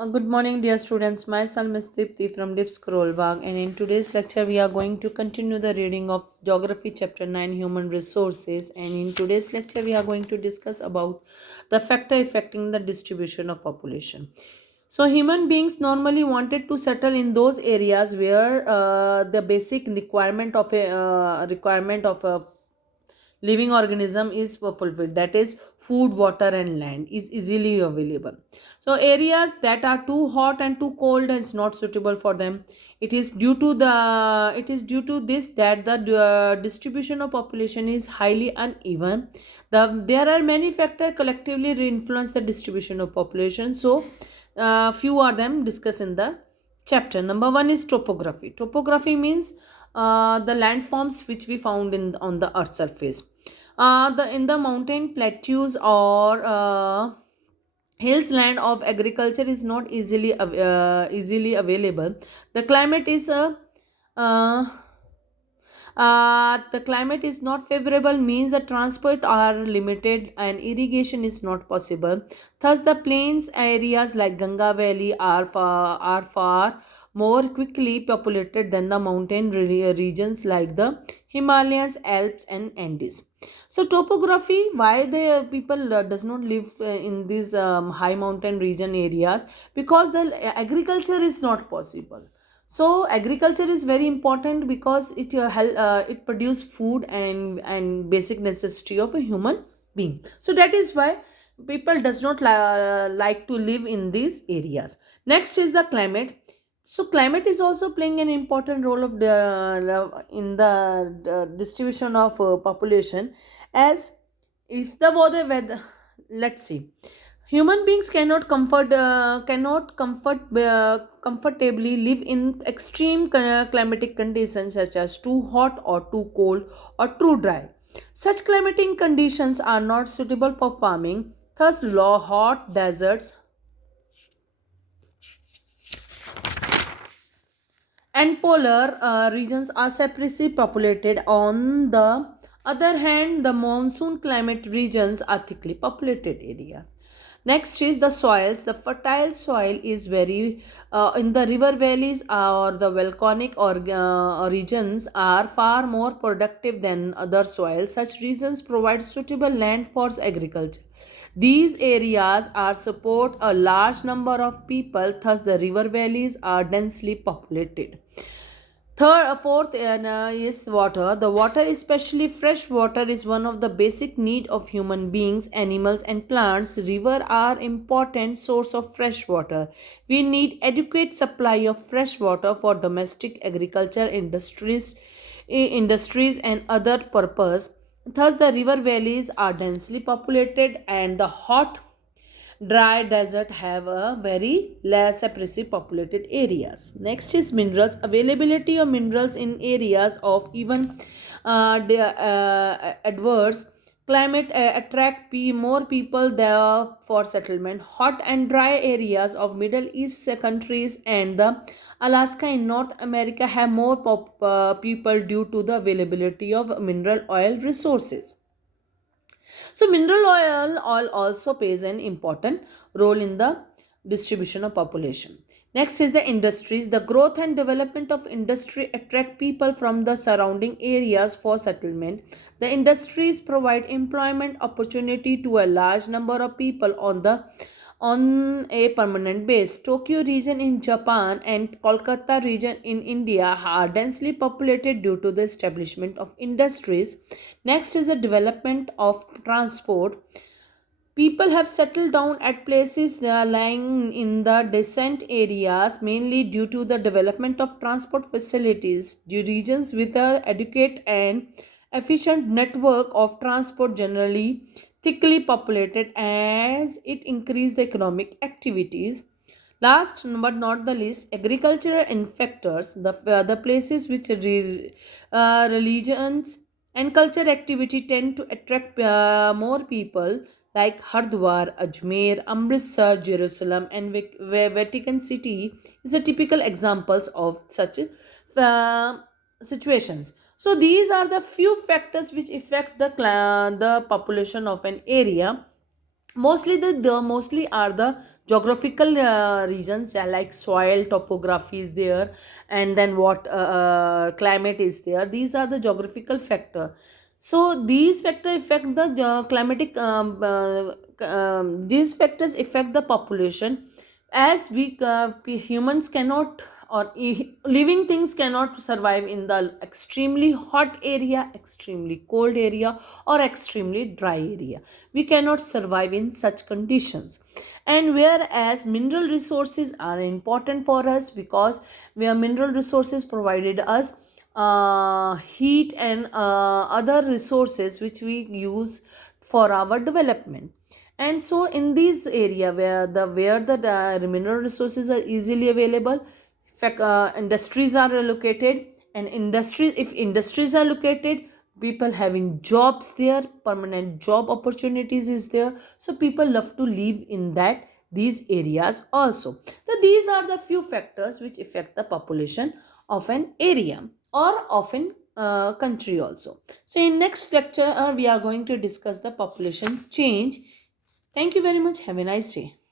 Good morning, dear students. Myself is Dipti from Dip Scrollbag, and in today's lecture, we are going to continue the reading of Geography Chapter 9 Human Resources. And in today's lecture, we are going to discuss about the factor affecting the distribution of population. So, human beings normally wanted to settle in those areas where the basic requirement of a living organism is fulfilled, that is food, water and land is easily available. So areas that are too hot and too cold is not suitable for them. It is due to this that the distribution of population is highly uneven. There are many factors collectively influence the distribution of population. So few are them discussed in the chapter. Number one is topography. Topography means the landforms which we found in on the earth surface. The in the mountain plateaus or hills, land of agriculture is not easily available. The climate is uh, the climate is not favorable, means the transport are limited and irrigation is not possible. Thus, the plains areas like Ganga Valley are far more quickly populated than the mountain regions like the Himalayas, Alps, and Andes. So, topography, why the people does not live in these high mountain region areas, because the agriculture is not possible. So agriculture is very important because it produce food and basic necessity of a human being. So that is why people does not like to live in these areas. Next is the climate. So climate is also playing an important role of the in the distribution of population. As if the weather, let's see, human beings cannot comfortably live in extreme climatic conditions such as too hot or too cold or too dry. Such climatic conditions are not suitable for farming. Thus, low hot deserts and polar regions are separately populated. On the other hand, the monsoon climate regions are thickly populated areas. Next is the soils. The fertile soil is very in the river valleys or the volcanic regions are far more productive than other soils. Such regions provide suitable land for agriculture. These areas are support a large number of people, thus the river valleys are densely populated. Fourth is water. The water, especially fresh water, is one of the basic need of human beings, animals, and plants. Rivers are important source of fresh water. We need adequate supply of fresh water for domestic agriculture, industries, and other purpose. Thus, the river valleys are densely populated, and the hot dry desert have a very less sparsely populated areas. Next is minerals. Availability of minerals in areas of even adverse climate attract more people there for settlement. Hot and dry areas of Middle East countries and the Alaska in North America have more people due to the availability of mineral oil resources. So mineral oil also plays an important role in the distribution of population. Next is the industries. The growth and development of industry attract people from the surrounding areas for settlement. The industries provide employment opportunity to a large number of people on a permanent base. Tokyo region in Japan and Kolkata region in India are densely populated due to the establishment of industries. Next is the development of transport. People have settled down at places lying in the descent areas mainly due to the development of transport facilities. The regions with an adequate and efficient network of transport generally thickly populated as it increased the economic activities. Last but not the least, agricultural factors, the places which religions and culture activity tend to attract more people like Hardwar, Ajmer, Amritsar, Jerusalem, and Vatican City is a typical examples of such uh, situations. So these are the few factors which affect the population of an area. Mostly are the geographical regions, like soil topography is there, and then what climate is there. These are the geographical factor. So these factors affect the climatic these factors affect the population, as we humans cannot, or living things cannot survive in the extremely hot area, extremely cold area, or extremely dry area. We cannot survive in such conditions. And whereas mineral resources are important for us, because where mineral resources provided us heat and other resources which we use for our development. And so in this area where the mineral resources are easily available, industries are located, and industries, if industries are located, people having jobs there, permanent job opportunities is there, so people love to live in that these areas also. So these are the few factors which affect the population of an area or of an country also. So in next lecture we are going to discuss the population change. Thank you very much. Have a nice day.